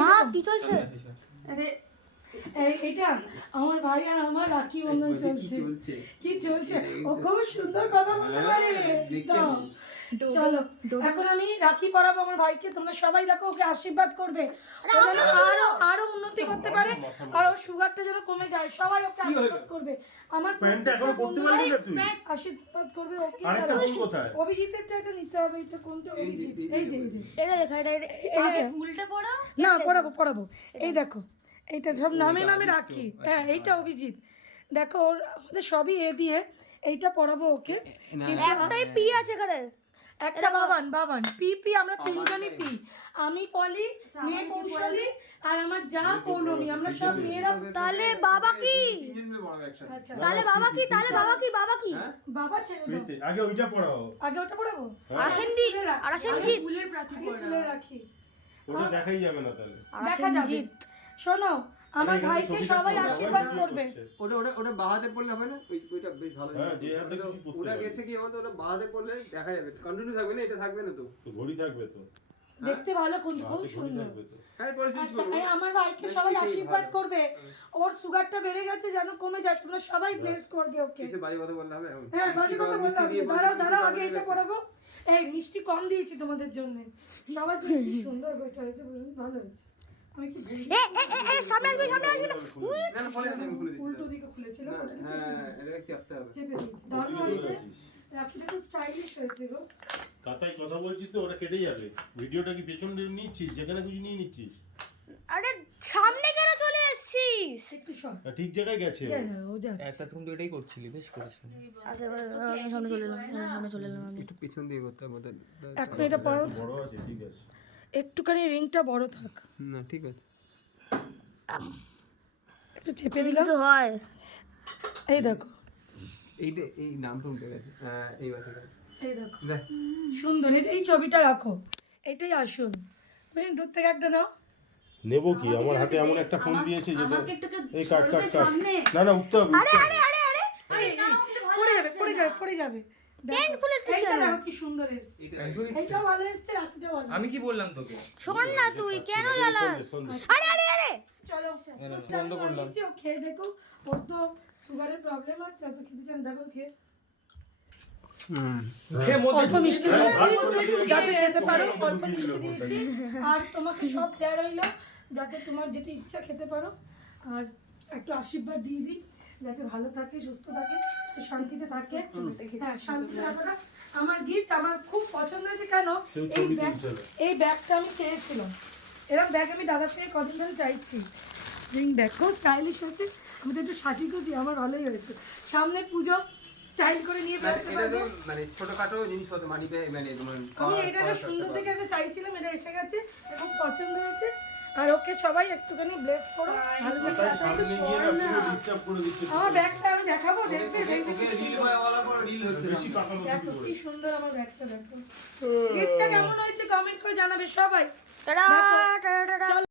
মা কি চলছে? আরে এইটা আমার ভাই আর আমার রাখি বন্ধন চলছে। কি চলছে? ও খুব সুন্দর কথা বলতে পারে। চলো এখন আমি রাখি পরাবো আমার ভাইকে, তোমরা সবাই দেখো ওকে আশীর্বাদ করবে ও যেন আরো আরো উন্নতি করতে পারে, আর ওর সুগারটা যেন কমে যায়। সবাই ওকে আশীর্বাদ করবে। আমার প্যান্টটা এখনো পরতে পারলি না তুই? আশীর্বাদ করবে ওকে। আরেকটা ফুল কোথায়? অভিজিতেরটা এটা নিতে হবে। এটা কোনটা অভিজিৎ? এই যে এটা দেখা, এটা ফুলটা পড়া না, পড়াবো এই দেখো, এইটা সব নামে নামে রাখি। হ্যাঁ এইটা অভিজিৎ। দেখো ওর আমাদের সবই এ দিয়ে এইটা পড়াবো ওকে। কিন্তু একটাই পি আছে এখানে। একটা বাবান পি আমরা তিনজনই পি। আমি পলি, মেয়ে কৌশলী, আর আমার যা পৌলমী। আমরা সব মেয়েরা। তাহলে বাবা কি? আচ্ছা তাহলে বাবা কি? বাবা ছেড়ে দাও, আগে ওইটা পড়াও। আগে ওটা পড়াবো। আরাসেনজি, আরাসেনজি আগে ফুলে রাখি। ওটা দেখাই যাবে না তাহলে। দেখা যাবে। শোনো আমার ভাইকে সবাই আশীর্বাদ করবে। ওটা বাহাতে পড়লে হবে না? ওইটা বেশ ভালো। হ্যাঁ, যে হাতে খুশি করতে ওটা পারবে। গেছে কি আমাদের ওটা বাহাতে পড়লে দেখা যাবে। কন্টিনিউ থাকবে না, এটা থাকবে না তো। তো ঘড়ি থাকবে তো। দেখতে ভালো কিন্তু খুব হাতে ঘড়ি সুন্দর। থাকবে তো। হ্যাঁ পরিচিত আচ্ছা এই আমার ভাইকে সবাই আশীর্বাদ করবে। ওর সুগারটা বেড়ে গেছে যেন কমে যায়, তোমরা সবাই ব্লেস করবে ওকে। কিছু বাড়ি কথা বললে হবে এখন। হ্যাঁ বাজে কথা বললাম। দাঁড়াও আগে এটা পড়াবো। এই মিষ্টি কম দিয়েছি তোমাদের জন্য। সবার জন্য কি সুন্দর বইটা হয়েছে, ভালো হয়েছে। আমি কি সামনে আসবে না না ফলে আমি খুলে দিচ্ছি। উল্টো দিকে খুলেছিল, ওটাকে হ্যাঁ এটা চাপতে হবে। চেপে দিয়েছি। দারুণ হয়েছে, রাখিটা খুব স্টাইলিশ হয়েছে গো। কাতায় কথা বলছিস তো ওটা কেটে যাবে। ভিডিওটা কি পেছনে নিচ্ছিস? যেখানে খুশি নিয়ে নিচ্ছিস। আরে সামনে কেন চলে এসেছিস? একটু সর। ঠিক জায়গায় গেছে। ও যা একটা তুমি তো এটাই করছিলি, বেশ করেছিলি। আচ্ছা আমি সামনে চলে এলাম, সামনে চলে এলাম আমি। একটু পিছন দিয়ে করতে হবে। এখন এটা বড় একটু বড় আছে, ঠিক আছে। একটুখানি রিংটা বড় থাক। না ঠিক আছে। একটু চেপে দিলাম। কিছু হয় এই দেখো, এইটা এই নামটা উঠে গেছে। হ্যাঁ এই বাচ্চাটা এই দেখো দেখ। সুন্দর। এই ছবিটা রাখো, এটাই আসুন। বুঝলেন, দূর থেকে একটা নাও। নেবো কি? আমার হাতে এমন একটা ফোন দিয়েছে যেটা এই কাট না উঠতে হবে। আরে পড়ে যাবে। প্যান্ট খুলেছিস এইটা কেন? দেখো কি সুন্দর এসেছে। এইটা ভালো এসেছে, রাখিটা ভালো। আমি কি বললাম তোকে? শোন না তুই কেন জ্বালাস? আরে চলো বন্ধ করলাম। ও খেয়ে দেখো, ওর তো সুগারের প্রবলেম আছে, ও তো খেতে চান। দেখো খেয়ে অল্প মিষ্টি দিয়েছি যাতে খেতে পারো, অল্প মিষ্টি দিয়েছি। আর তোমাকে সব দেওয়া রইলো যাতে তোমার যেটা ইচ্ছা খেতে পারো। আর একটু আশীর্বাদ দিয়ে দিই যাতে ভালো থাকে, সুস্থ থাকে, শান্তিতে থাকে। হ্যাঁ শান্তিতে রাখো না। আমার গিফট আমার খুব পছন্দ হয়েছে। কেন এই ব্যাগটা আমি চেয়েছিলাম, এরকম ব্যাগ আমি দাদার থেকে কদিন ধরে চাইছি। রিং ব্যাগ খুব স্টাইলিশ হয়েছে। আমি তো একটু সাজি গুজি, আমার ভালোই হয়েছে। সামনে পুজো স্টাইল করে নিয়ে বেরোতে এটা পারবো। তো মানে ছোটখাটো জিনিসপত্র মানি পেয়ে মানে তোমার আমি এটাকে সুন্দর দেখে একটা চাইছিলাম, এটা এসে গেছে, খুব পছন্দ হয়েছে। আর ওকে সবাই একটুখানি ব্লেস করো, ভালো করে। সামনে গিয়ে না পুরো ডিস্টার্ব করে দিচ্ছে। আমার ব্যাগটা আমি দেখাবো, দেখবে ওকে রিল বলার পর রিল হচ্ছে। বেশি পাকানো দেখো কি সুন্দর আমার ব্যাগটা। দেখো গিফটটা কেমন হয়েছে কমেন্ট করে জানাবে সবাই। Tata tata tata.